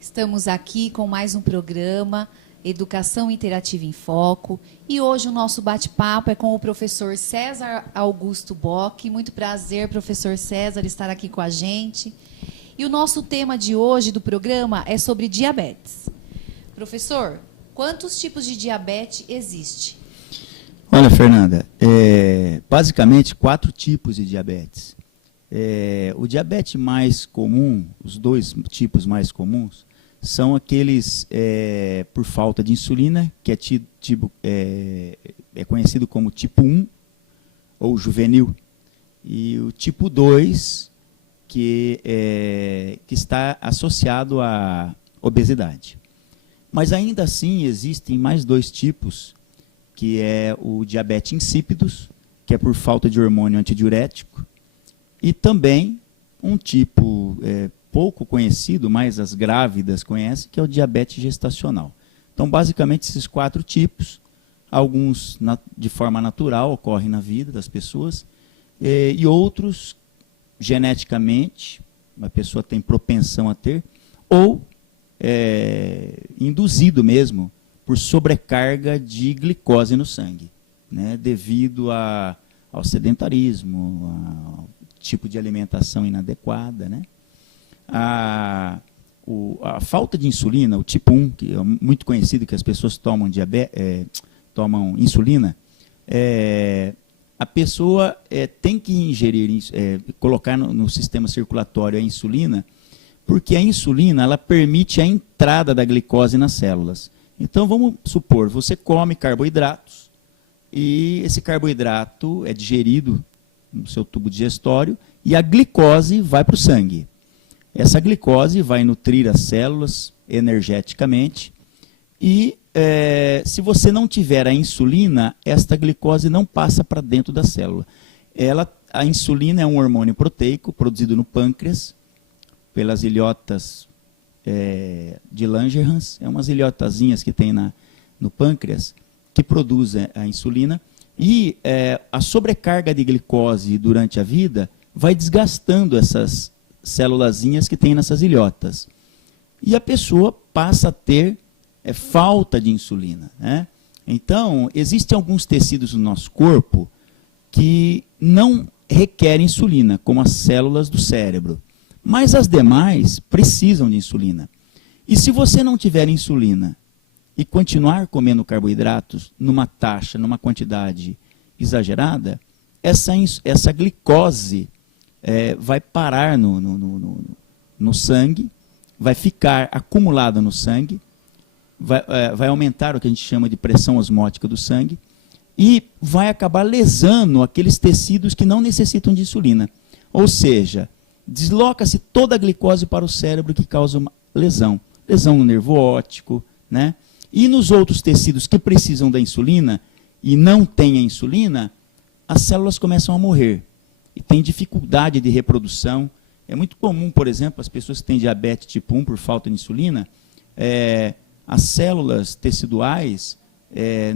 Estamos aqui com mais um programa, Educação Interativa em Foco, e hoje o nosso bate-papo é com o professor César Augusto Bock. Muito prazer, professor César, estar aqui com a gente. E o nosso tema de hoje do programa é sobre diabetes. Professor, quantos tipos de diabetes existe? Olha, Fernanda, basicamente 4 tipos de diabetes. O diabetes mais comum, os 2 tipos mais comuns, são aqueles por falta de insulina, que é conhecido como tipo 1 ou juvenil, e o tipo 2, que está associado à obesidade. Mas ainda assim existem mais 2 tipos, que é o diabetes insípidos, que é por falta de hormônio antidiurético, e também um tipo pouco conhecido, mas as grávidas conhecem, que é o diabetes gestacional. Então, basicamente, esses 4 tipos, alguns de forma natural ocorrem na vida das pessoas, e outros, geneticamente, a pessoa tem propensão a ter, ou induzido mesmo, por sobrecarga de glicose no sangue, né, devido ao sedentarismo, ao tipo de alimentação inadequada, né? A falta de insulina, o tipo 1, que é muito conhecido, que as pessoas tomam insulina, a pessoa tem que ingerir, colocar no sistema circulatório a insulina, porque a insulina ela permite a entrada da glicose nas células. Então, vamos supor, você come carboidratos e esse carboidrato é digerido no seu tubo digestório e a glicose vai para o sangue. Essa glicose vai nutrir as células energeticamente e se você não tiver a insulina, esta glicose não passa para dentro da célula. A insulina é um hormônio proteico produzido no pâncreas pelas ilhotas de Langerhans, umas ilhotazinhas que tem no pâncreas, que produzem a insulina, e a sobrecarga de glicose durante a vida vai desgastando essas célulazinhas que tem nessas ilhotas. E a pessoa passa a ter falta de insulina, né? Então, existem alguns tecidos no nosso corpo que não requerem insulina, como as células do cérebro. Mas as demais precisam de insulina. E se você não tiver insulina e continuar comendo carboidratos numa taxa, numa quantidade exagerada, essa glicose vai parar no sangue, vai ficar acumulada no sangue, vai aumentar o que a gente chama de pressão osmótica do sangue e vai acabar lesando aqueles tecidos que não necessitam de insulina. Ou seja, desloca-se toda a glicose para o cérebro, que causa uma lesão no nervo óptico, né? E nos outros tecidos que precisam da insulina e não têm a insulina, as células começam a morrer e tem dificuldade de reprodução. É muito comum, por exemplo, as pessoas que têm diabetes tipo 1 por falta de insulina, as células teciduais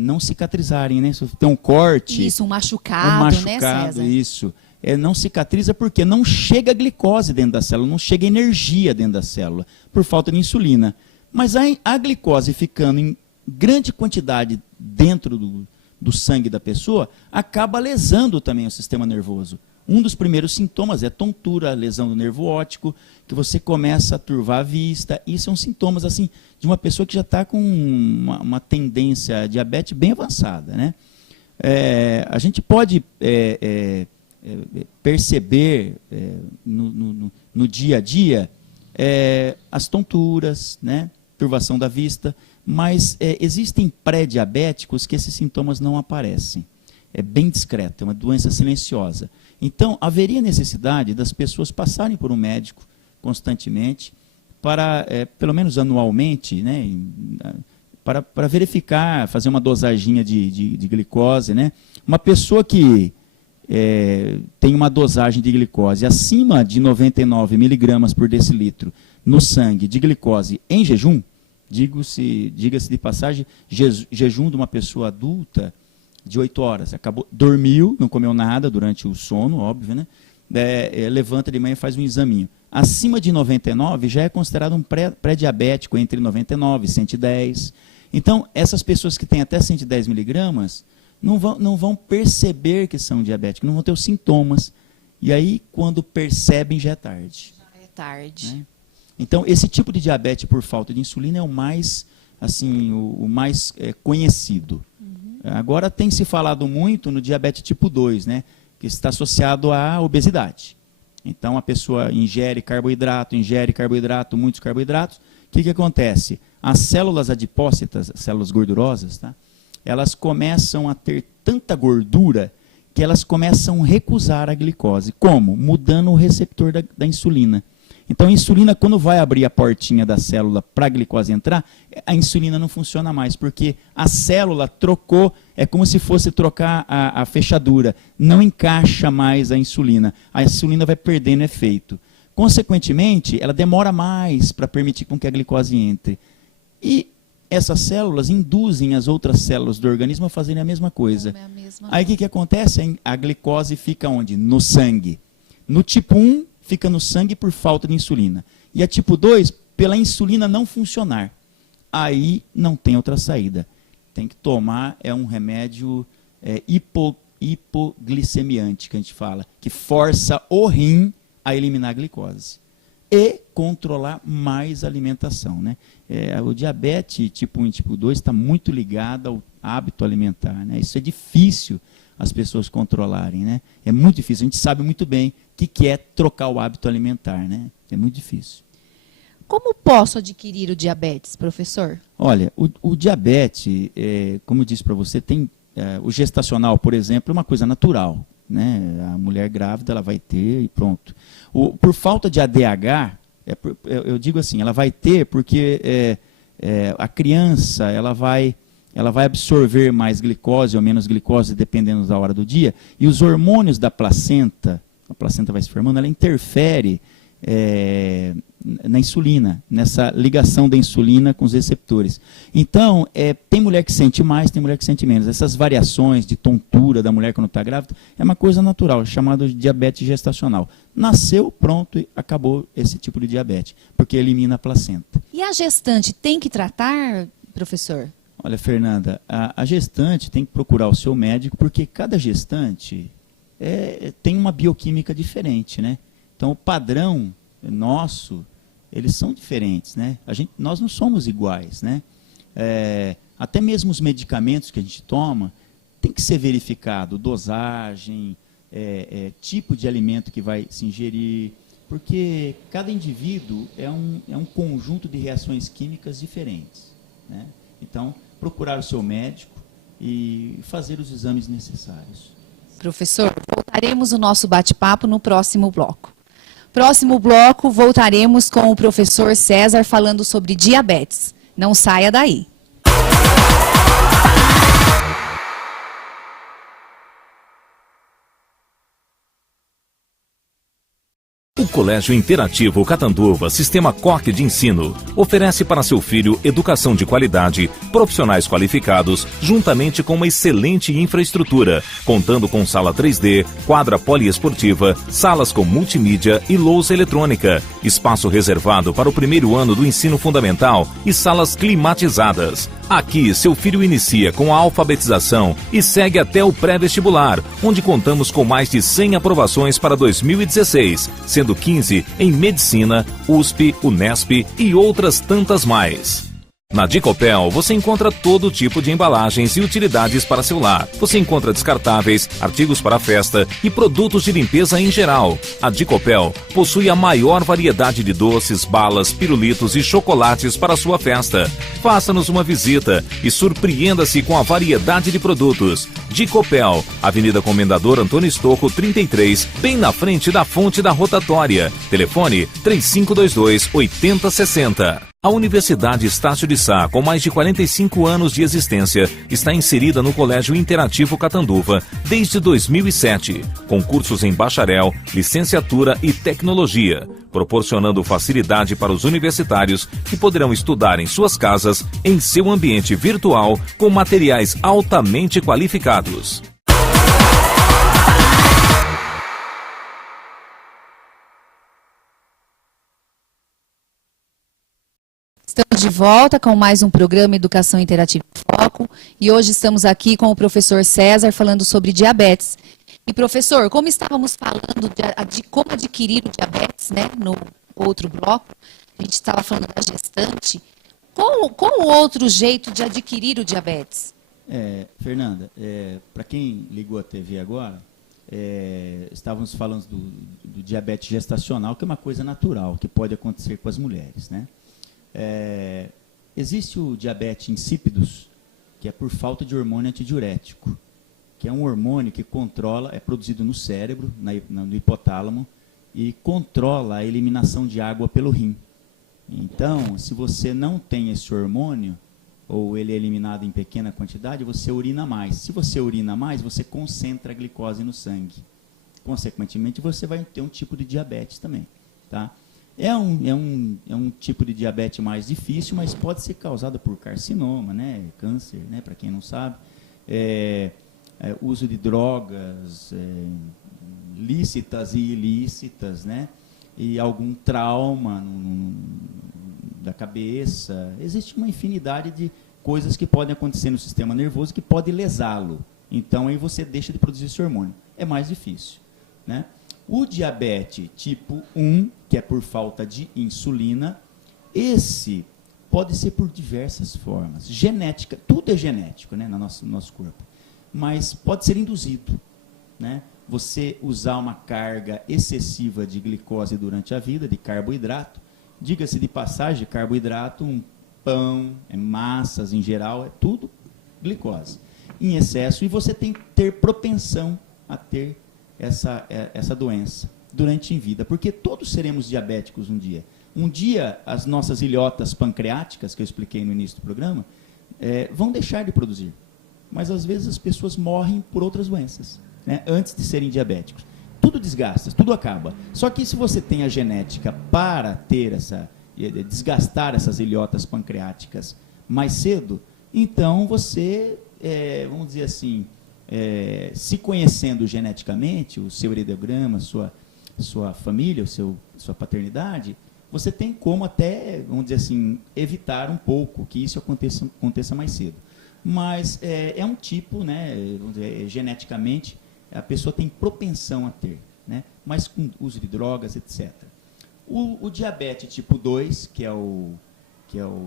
não cicatrizarem, né? Se tem um corte... Isso, um machucado, né, César? Isso. Não cicatriza porque não chega glicose dentro da célula, não chega energia dentro da célula, por falta de insulina. Mas a glicose ficando em grande quantidade dentro do sangue da pessoa, acaba lesando também o sistema nervoso. Um dos primeiros sintomas é tontura, lesão do nervo óptico, que você começa a turvar a vista. Isso são sintomas assim, de uma pessoa que já está com uma tendência a diabetes bem avançada, né? A gente pode... perceber no dia a dia as tonturas, né? Turvação da vista, mas existem pré-diabéticos que esses sintomas não aparecem. É bem discreto, é uma doença silenciosa. Então, haveria necessidade das pessoas passarem por um médico constantemente, para, pelo menos anualmente, né? Para verificar, fazer uma dosaginha de glicose, né? Uma pessoa que tem uma dosagem de glicose acima de 99 miligramas por decilitro no sangue de glicose em jejum, diga-se de passagem, jejum de uma pessoa adulta de 8 horas, dormiu, não comeu nada durante o sono, óbvio, né? Levanta de manhã e faz um examinho. Acima de 99 já é considerado um pré-diabético entre 99 e 110. Então, essas pessoas que têm até 110 miligramas não vão perceber que são diabéticos, não vão ter os sintomas. E aí, quando percebem, já é tarde. Já é tarde. Né? Então, esse tipo de diabetes por falta de insulina é o mais, assim, o mais conhecido. Agora tem se falado muito no diabetes tipo 2, né? Que está associado à obesidade. Então, a pessoa ingere carboidrato, muitos carboidratos. O que acontece? As células adipócitas, células gordurosas, tá? Elas começam a ter tanta gordura que elas começam a recusar a glicose. Como? Mudando o receptor da insulina. Então, a insulina, quando vai abrir a portinha da célula para a glicose entrar, a insulina não funciona mais, porque a célula trocou, é como se fosse trocar a fechadura, não encaixa mais a insulina vai perdendo efeito. Consequentemente, ela demora mais para permitir com que a glicose entre. E essas células induzem as outras células do organismo a fazerem a mesma coisa. Aí o que acontece? A glicose fica onde? No sangue. No tipo 1, fica no sangue por falta de insulina. E a tipo 2, pela insulina não funcionar. Aí não tem outra saída. Tem que tomar, um remédio hipoglicemiante, que a gente fala, que força o rim a eliminar a glicose. E controlar mais a alimentação. Né? O diabetes tipo 1 e tipo 2 está muito ligado ao hábito alimentar. Né? Isso é difícil as pessoas controlarem. Né? É muito difícil. A gente sabe muito bem o que é trocar o hábito alimentar. Né? É muito difícil. Como posso adquirir o diabetes, professor? Olha, o diabetes, como eu disse para você, tem o gestacional, por exemplo, é uma coisa natural. Né? A mulher grávida ela vai ter e pronto. Por falta de ADH, eu digo assim, ela vai ter porque a criança ela vai absorver mais glicose ou menos glicose dependendo da hora do dia, e os hormônios da placenta, a placenta vai se formando, ela interfere na insulina, nessa ligação da insulina com os receptores. Então, tem mulher que sente mais, tem mulher que sente menos. Essas variações de tontura da mulher quando está grávida é uma coisa natural, chamada de diabetes gestacional. Nasceu, pronto, e acabou esse tipo de diabetes, porque elimina a placenta. E a gestante tem que tratar, professor? Olha, Fernanda, a gestante tem que procurar o seu médico, porque cada gestante tem uma bioquímica diferente, né? Então, o padrão nosso, eles são diferentes, né? Nós não somos iguais, né? Até mesmo os medicamentos que a gente toma, tem que ser verificado, dosagem, tipo de alimento que vai se ingerir, porque cada indivíduo é um conjunto de reações químicas diferentes, né? Então, procurar o seu médico e fazer os exames necessários. Professor, voltaremos o nosso bate-papo no próximo bloco. Próximo bloco, voltaremos com o professor César falando sobre diabetes. Não saia daí. O Colégio Interativo Catanduva, Sistema COC de Ensino, oferece para seu filho educação de qualidade, profissionais qualificados, juntamente com uma excelente infraestrutura, contando com sala 3D, quadra poliesportiva, salas com multimídia e lousa eletrônica, espaço reservado para o primeiro ano do ensino fundamental e salas climatizadas. Aqui, seu filho inicia com a alfabetização e segue até o pré-vestibular, onde contamos com mais de 100 aprovações para 2016, sendo 15 em Medicina, USP, Unesp e outras tantas mais. Na Dicopel, você encontra todo tipo de embalagens e utilidades para celular. Você encontra descartáveis, artigos para festa e produtos de limpeza em geral. A Dicopel possui a maior variedade de doces, balas, pirulitos e chocolates para a sua festa. Faça-nos uma visita e surpreenda-se com a variedade de produtos. Dicopel, Avenida Comendador Antônio Stocco, 33, bem na frente da fonte da rotatória. Telefone 3522-8060. A Universidade Estácio de Sá, com mais de 45 anos de existência, está inserida no Colégio Interativo Catanduva desde 2007, com cursos em bacharel, licenciatura e tecnologia, proporcionando facilidade para os universitários que poderão estudar em suas casas, em seu ambiente virtual, com materiais altamente qualificados. Estamos de volta com mais um programa Educação Interativa em Foco e hoje estamos aqui com o professor César falando sobre diabetes. E professor, como estávamos falando de como adquirir o diabetes, né, no outro bloco, a gente estava falando da gestante, qual o outro jeito de adquirir o diabetes? Fernanda, para quem ligou a TV agora, estávamos falando do diabetes gestacional, que é uma coisa natural, que pode acontecer com as mulheres, né? Existe o diabetes insípidos, que é por falta de hormônio antidiurético, que é um hormônio que controla, é produzido no cérebro, no hipotálamo, e controla a eliminação de água pelo rim. Então, se você não tem esse hormônio, ou ele é eliminado em pequena quantidade, você urina mais. Se você urina mais, você concentra a glicose no sangue. Consequentemente, você vai ter um tipo de diabetes também, tá? É um tipo de diabetes mais difícil, mas pode ser causado por carcinoma, né? Câncer, né? Para quem não sabe. Uso de drogas lícitas e ilícitas, né? E algum trauma da cabeça. Existe uma infinidade de coisas que podem acontecer no sistema nervoso que pode lesá-lo. Então, aí você deixa de produzir esse hormônio. É mais difícil, né? O diabetes tipo 1, que é por falta de insulina, esse pode ser por diversas formas. Genética, tudo é genético, né, no nosso corpo. Mas pode ser induzido, né? Você usar uma carga excessiva de glicose durante a vida, de carboidrato. Diga-se de passagem, carboidrato, um pão, massas em geral, é tudo glicose. Em excesso, e você tem que ter propensão a ter essa doença durante a vida, porque todos seremos diabéticos um dia. Um dia, as nossas ilhotas pancreáticas, que eu expliquei no início do programa, vão deixar de produzir. Mas, às vezes, as pessoas morrem por outras doenças, né, antes de serem diabéticos. Tudo desgasta, tudo acaba. Só que se você tem a genética para ter desgastar essas ilhotas pancreáticas mais cedo, então você, vamos dizer assim, se conhecendo geneticamente, o seu heredograma, sua família, sua paternidade, você tem como até, vamos dizer assim, evitar um pouco que isso aconteça mais cedo. Mas é um tipo, né, vamos dizer, geneticamente, a pessoa tem propensão a ter, né, mas com uso de drogas, etc. O diabetes tipo 2, que é o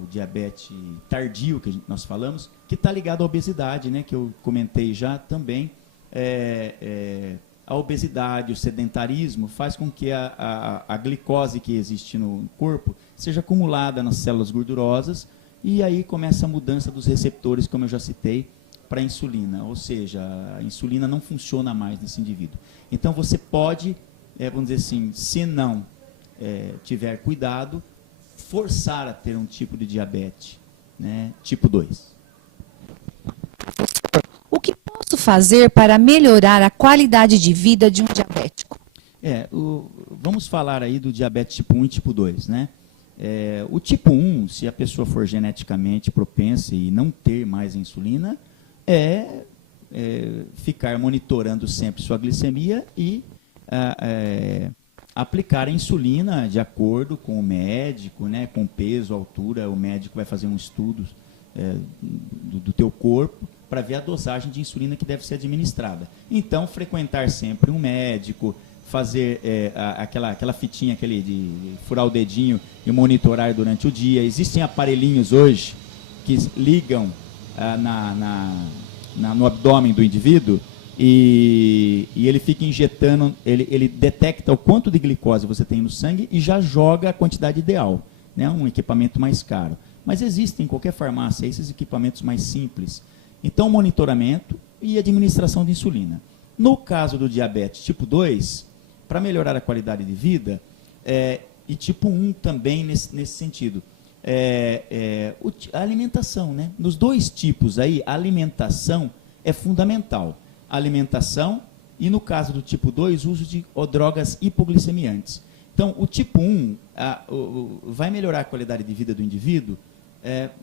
diabetes tardio, que nós falamos, que está ligado à obesidade, né, que eu comentei já também. A obesidade, o sedentarismo, faz com que a glicose que existe no corpo seja acumulada nas células gordurosas, e aí começa a mudança dos receptores, como eu já citei, para a insulina. Ou seja, a insulina não funciona mais nesse indivíduo. Então, você pode, vamos dizer assim, se não tiver cuidado, forçar a ter um tipo de diabetes, né, tipo 2. O que posso fazer para melhorar a qualidade de vida de um diabético? Vamos falar aí do diabetes tipo 1 e tipo 2, né? O tipo 1, se a pessoa for geneticamente propensa e não ter mais insulina, ficar monitorando sempre sua glicemia e aplicar a insulina de acordo com o médico, né, com peso, altura. O médico vai fazer um estudo do teu corpo para ver a dosagem de insulina que deve ser administrada. Então, frequentar sempre um médico, fazer aquela fitinha de furar o dedinho e monitorar durante o dia. Existem aparelhinhos hoje que ligam no abdômen do indivíduo e ele fica injetando, ele detecta o quanto de glicose você tem no sangue e já joga a quantidade ideal, né? Um equipamento mais caro. Mas existem em qualquer farmácia esses equipamentos mais simples. Então, monitoramento e administração de insulina. No caso do diabetes tipo 2, para melhorar a qualidade de vida, e tipo 1 também nesse sentido, a alimentação, né? Nos dois tipos aí, a alimentação é fundamental. A alimentação e, no caso do tipo 2, o uso de drogas hipoglicemiantes. Então, o tipo 1 vai melhorar a qualidade de vida do indivíduo,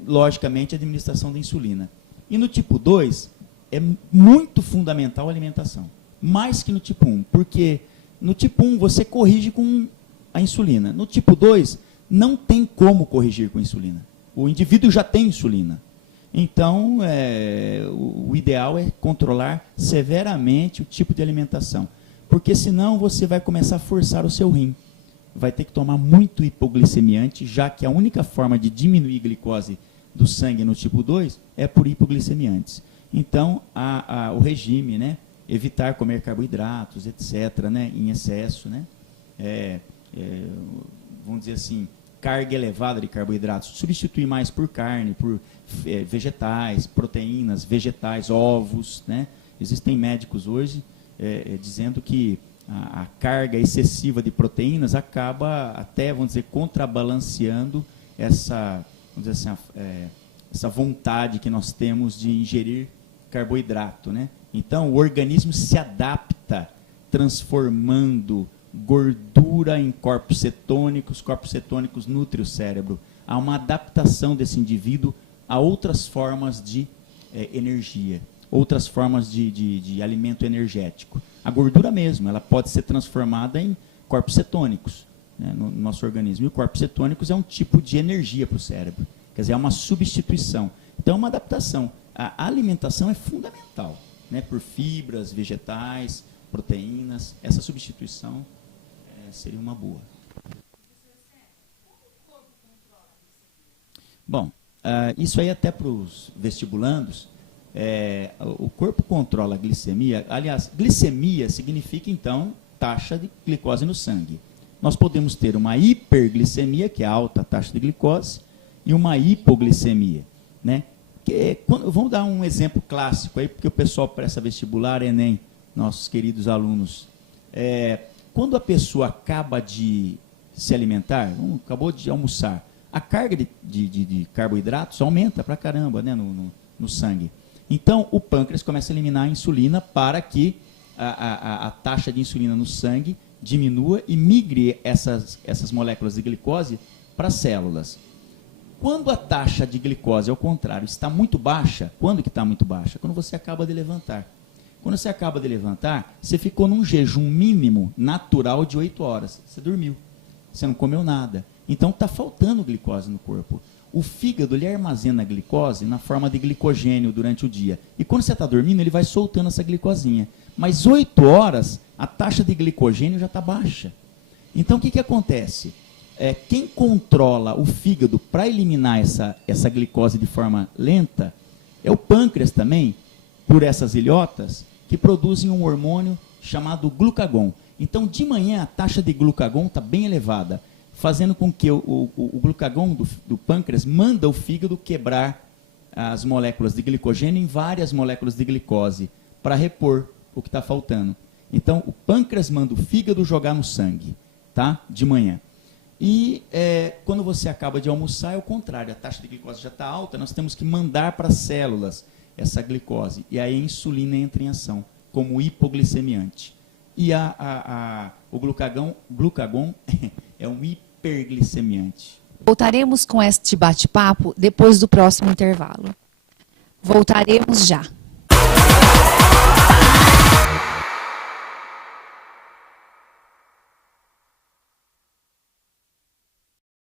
logicamente, a administração da insulina. E no tipo 2, é muito fundamental a alimentação, mais que no tipo 1, porque no tipo 1 você corrige com a insulina. No tipo 2, não tem como corrigir com a insulina. o indivíduo já tem insulina. Então, o ideal é controlar severamente o tipo de alimentação, porque senão você vai começar a forçar o seu rim. Vai ter que tomar muito hipoglicemiante, já que a única forma de diminuir a glicose do sangue no tipo 2 é por hipoglicemiantes. Então, o regime, né, evitar comer carboidratos, etc., né, em excesso, né, vamos dizer assim, carga elevada de carboidratos, substituir mais por carne, por vegetais, proteínas, vegetais, ovos, né? Existem médicos hoje dizendo que a carga excessiva de proteínas acaba até, vamos dizer, contrabalanceando essa, vamos dizer assim, essa vontade que nós temos de ingerir carboidrato, né? Então, o organismo se adapta, transformando gordura em corpos cetônicos nutrem o cérebro. Há uma adaptação desse indivíduo a outras formas de energia, outras formas de alimento energético. A gordura mesmo, ela pode ser transformada em corpos cetônicos, né, no nosso organismo. E os corpos cetônicos é um tipo de energia para o cérebro. Quer dizer, é uma substituição. Então, é uma adaptação. A alimentação é fundamental, né, por fibras, vegetais, proteínas. Essa substituição seria uma boa. Bom, isso aí até para os vestibulandos, o corpo controla a glicemia. Aliás, glicemia significa, então, taxa de glicose no sangue. Nós podemos ter uma hiperglicemia, que é a alta taxa de glicose, e uma hipoglicemia, né? Vamos dar um exemplo clássico aí, porque o pessoal presta vestibular, Enem, nossos queridos alunos. Quando a pessoa acaba de se alimentar, acabou de almoçar, a carga de carboidratos aumenta pra caramba, né, no sangue. Então, o pâncreas começa a eliminar a insulina para que a taxa de insulina no sangue diminua e migre essas moléculas de glicose para as células. Quando a taxa de glicose, ao contrário, está muito baixa, quando que está muito baixa? Quando você acaba de levantar. Quando você acaba de levantar, você ficou num jejum mínimo natural de 8 horas. Você dormiu. Você não comeu nada. Então, está faltando glicose no corpo. O fígado, ele armazena a glicose na forma de glicogênio durante o dia. E quando você está dormindo, ele vai soltando essa glicosinha. Mas 8 horas, a taxa de glicogênio já está baixa. Então, o que acontece? Quem controla o fígado para eliminar essa glicose de forma lenta é o pâncreas também, por essas ilhotas, que produzem um hormônio chamado glucagon. Então, de manhã, a taxa de glucagon está bem elevada, fazendo com que o glucagon do pâncreas manda o fígado quebrar as moléculas de glicogênio em várias moléculas de glicose, para repor o que está faltando. Então, o pâncreas manda o fígado jogar no sangue, tá? De manhã. E quando você acaba de almoçar, é o contrário, a taxa de glicose já está alta, nós temos que mandar para as células essa glicose, e aí a insulina entra em ação, como hipoglicemiante. E o glucagon é um hiperglicemiante. Voltaremos com este bate-papo depois do próximo intervalo. Voltaremos já.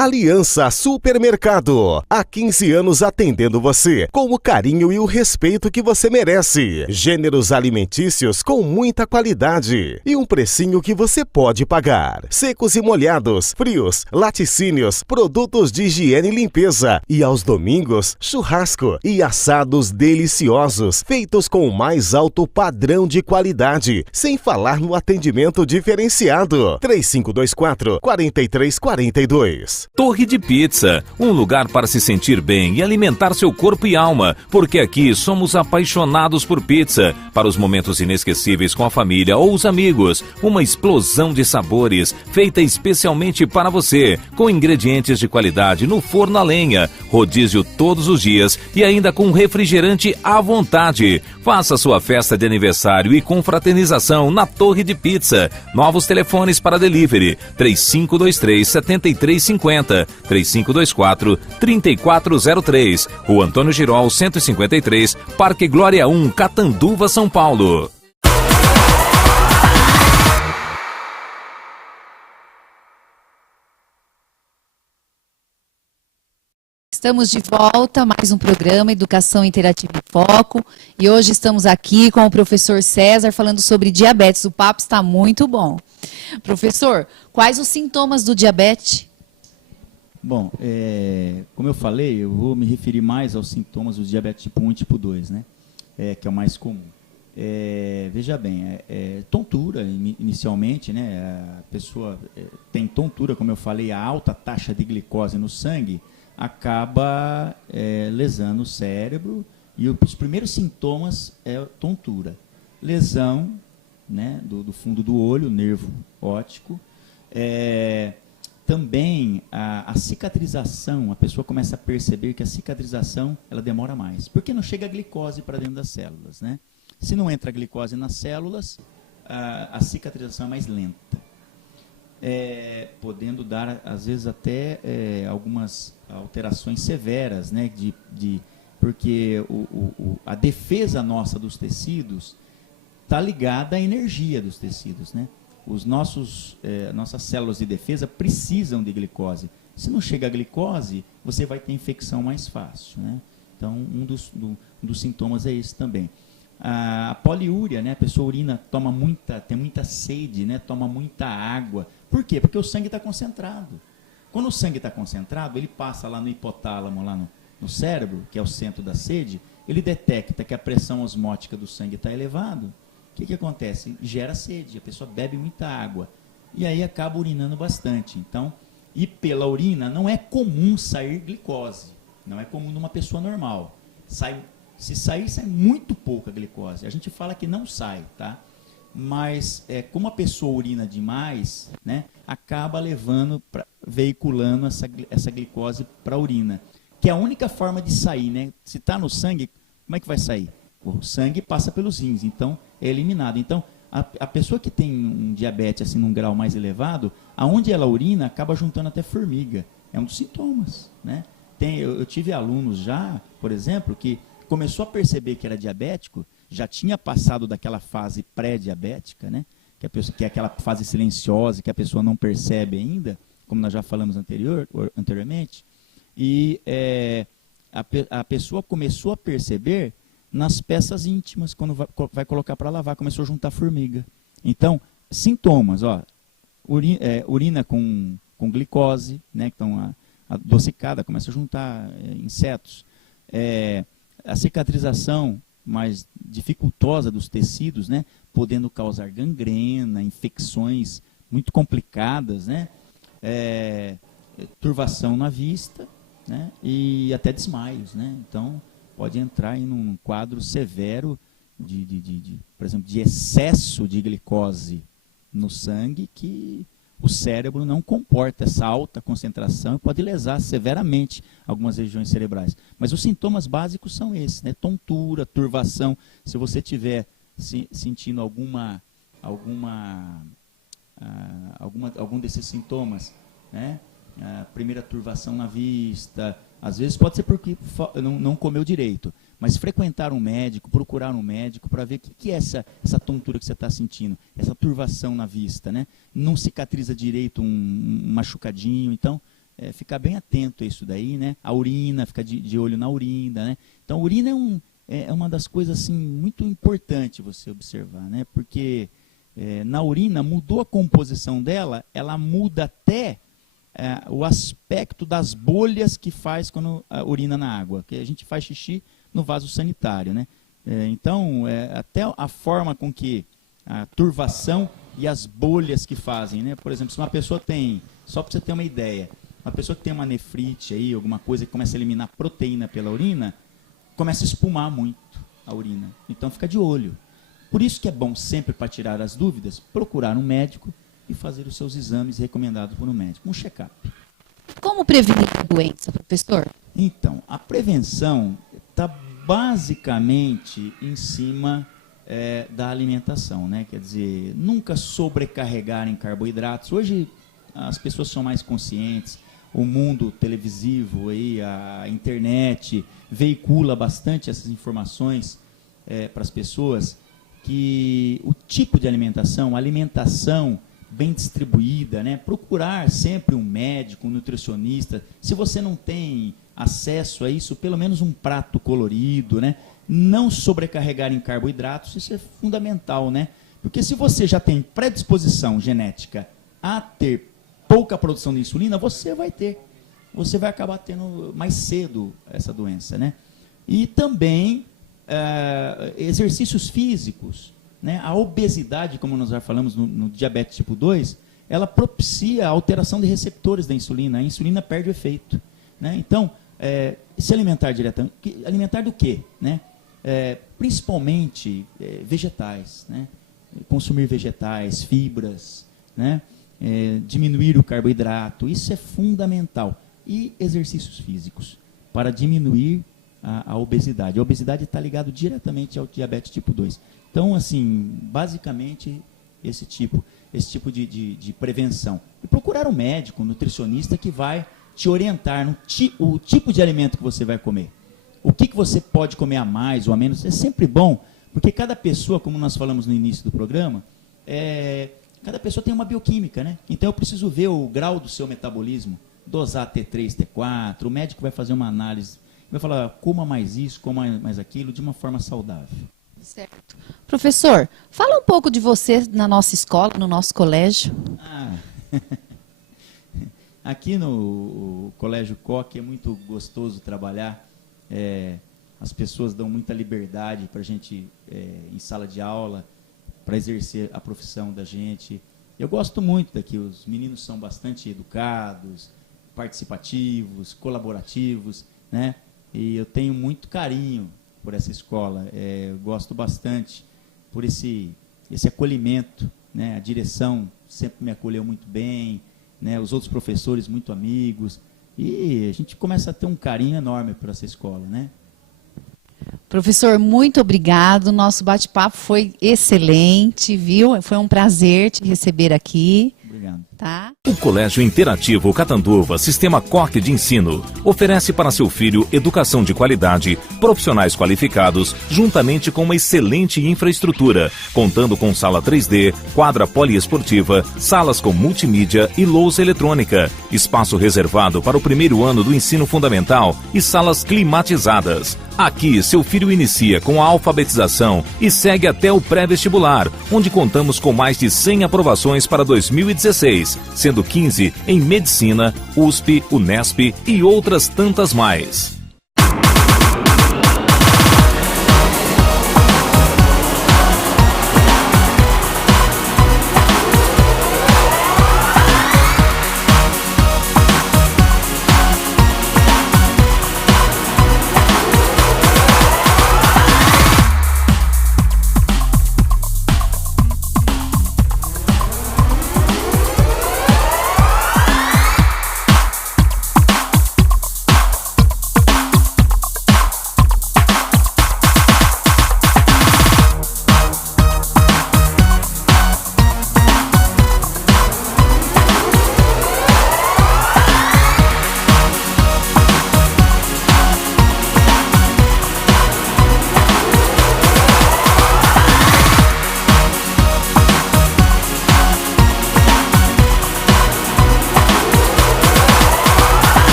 Aliança Supermercado, há 15 anos atendendo você com o carinho e o respeito que você merece. Gêneros alimentícios com muita qualidade e um precinho que você pode pagar. Secos e molhados, frios, laticínios, produtos de higiene e limpeza. E aos domingos, churrasco e assados deliciosos, feitos com o mais alto padrão de qualidade, sem falar no atendimento diferenciado. 3524-4342. Torre de Pizza, um lugar para se sentir bem e alimentar seu corpo e alma, porque aqui somos apaixonados por pizza. Para os momentos inesquecíveis com a família ou os amigos, uma explosão de sabores, feita especialmente para você, com ingredientes de qualidade no forno a lenha, rodízio todos os dias e ainda com refrigerante à vontade. Faça sua festa de aniversário e confraternização na Torre de Pizza. Novos telefones para delivery: 3523-7350, 3524-3403, Rua Antônio Girol 153, Parque Glória 1, Catanduva, São Paulo. Estamos de volta, mais um programa Educação Interativa em Foco. E hoje estamos aqui com o professor César falando sobre diabetes. O papo está muito bom. Professor, quais os sintomas do diabetes? Bom, como eu falei, eu vou me referir mais aos sintomas do diabetes tipo 1 e tipo 2, né? Que é o mais comum. Veja bem, tontura inicialmente, né? A pessoa tem tontura, como eu falei, a alta taxa de glicose no sangue acaba lesando o cérebro, e os primeiros sintomas é tontura. Lesão, né, do fundo do olho, nervo óptico. Também a cicatrização, a pessoa começa a perceber que a cicatrização ela demora mais, porque não chega a glicose para dentro das células, né? Se não entra a glicose nas células, a cicatrização é mais lenta. Podendo dar, às vezes, até algumas alterações severas, né? Porque a defesa nossa dos tecidos está ligada à energia dos tecidos, né? Nossas células de defesa precisam de glicose. Se não chega a glicose, você vai ter infecção mais fácil, né? Então, um dos sintomas é esse também. A poliúria, né? A pessoa urina, tem muita sede, né? Toma muita água. Por quê? Porque o sangue está concentrado. Quando o sangue está concentrado, ele passa lá no hipotálamo, lá no cérebro, que é o centro da sede, ele detecta que a pressão osmótica do sangue está elevada. O que acontece? Gera sede, a pessoa bebe muita água e aí acaba urinando bastante. Então, e pela urina não é comum sair glicose, não é comum numa pessoa normal. Se sair, sai muito pouca glicose. A gente fala que não sai, tá? Mas como a pessoa urina demais, né, acaba veiculando essa glicose para a urina, que é a única forma de sair, né? Se está no sangue, como é que vai sair? O sangue passa pelos rins, então é eliminado. Então, a pessoa que tem um diabetes assim, num grau mais elevado, aonde ela urina, acaba juntando até formiga. É um dos sintomas, né? Eu tive alunos já, por exemplo, que começou a perceber que era diabético, já tinha passado daquela fase pré-diabética, né? Que é aquela fase silenciosa, que a pessoa não percebe ainda, como nós já falamos anteriormente, e a pessoa começou a perceber nas peças íntimas, quando vai colocar para lavar, começou a juntar formiga. Então, sintomas, urina com glicose, né, então adocicada, começa a juntar insetos. A cicatrização mais dificultosa dos tecidos, né, podendo causar gangrena, infecções muito complicadas, né, turvação na vista, né, e até desmaios, né. Então, pode entrar em um quadro severo por exemplo, de excesso de glicose no sangue, que o cérebro não comporta essa alta concentração e pode lesar severamente algumas regiões cerebrais. Mas os sintomas básicos são esses, né? Tontura, turvação. Se você estiver sentindo algum desses sintomas, né? A primeira turvação na vista, às vezes pode ser porque não comeu direito, mas frequentar um médico, procurar um médico para ver o que é essa tontura que você está sentindo, essa turvação na vista, né? Não cicatriza direito um machucadinho, então ficar bem atento a isso daí, né? A urina, ficar de olho na urina, né? Então a urina é uma das coisas assim, muito importante você observar, né? Porque na urina mudou a composição dela, ela muda até o aspecto das bolhas que faz quando urina na água, que a gente faz xixi no vaso sanitário, né? Então, até a forma com que a turvação e as bolhas que fazem, né? Por exemplo, se uma pessoa tem, só para você ter uma ideia, uma pessoa que tem uma nefrite aí, alguma coisa que começa a eliminar proteína pela urina, começa a espumar muito a urina. Então, fica de olho. Por isso que é bom sempre, para tirar as dúvidas, procurar um médico e fazer os seus exames recomendados por um médico, um check-up. Como prevenir a doença, professor? Então, a prevenção está basicamente em cima da alimentação, né? Quer dizer, nunca sobrecarregar em carboidratos. Hoje as pessoas são mais conscientes, o mundo televisivo, aí, a internet veicula bastante essas informações para as pessoas, que o tipo de alimentação bem distribuída, né? Procurar sempre um médico, um nutricionista. Se você não tem acesso a isso, pelo menos um prato colorido, né? Não sobrecarregar em carboidratos, isso é fundamental, né? Porque se você já tem predisposição genética a ter pouca produção de insulina, você vai acabar tendo mais cedo essa doença, né? E também exercícios físicos, né? A obesidade, como nós já falamos no diabetes tipo 2, ela propicia a alteração de receptores da insulina. A insulina perde o efeito, né? Então, se alimentar diretamente, alimentar do quê, né? Principalmente vegetais, né? Consumir vegetais, fibras, né? Diminuir o carboidrato, isso é fundamental. E exercícios físicos para diminuir a obesidade. A obesidade está ligada diretamente ao diabetes tipo 2. Então, assim, basicamente, esse tipo de prevenção. E procurar um médico, um nutricionista que vai te orientar o tipo de alimento que você vai comer. O que você pode comer a mais ou a menos. É sempre bom, porque cada pessoa, como nós falamos no início do programa, cada pessoa tem uma bioquímica, né? Então eu preciso ver o grau do seu metabolismo, dosar T3, T4, o médico vai fazer uma análise, vai falar, coma mais isso, coma mais aquilo, de uma forma saudável. Certo. Professor, fala um pouco de você na nossa escola, no nosso colégio. Aqui no Colégio Coque é muito gostoso trabalhar, as pessoas dão muita liberdade para a gente, em sala de aula, para exercer a profissão da gente. Eu gosto muito daqui, os meninos são bastante educados, participativos, colaborativos, né? E eu tenho muito carinho por essa escola, eu gosto bastante por esse acolhimento, né? A direção sempre me acolheu muito bem, né? Os outros professores muito amigos, e a gente começa a ter um carinho enorme por essa escola, né? Professor, muito obrigado. Nosso bate-papo foi excelente, viu? Foi um prazer te receber aqui. Obrigado. Tá? O Colégio Interativo Catanduva, Sistema Coque de Ensino, oferece para seu filho educação de qualidade, profissionais qualificados, juntamente com uma excelente infraestrutura, contando com sala 3D, quadra poliesportiva, salas com multimídia e lousa eletrônica, espaço reservado para o primeiro ano do ensino fundamental e salas climatizadas. Aqui, seu filho inicia com a alfabetização e segue até o pré-vestibular, onde contamos com mais de 100 aprovações para 2016, sendo 15 em Medicina, USP, Unesp e outras tantas mais.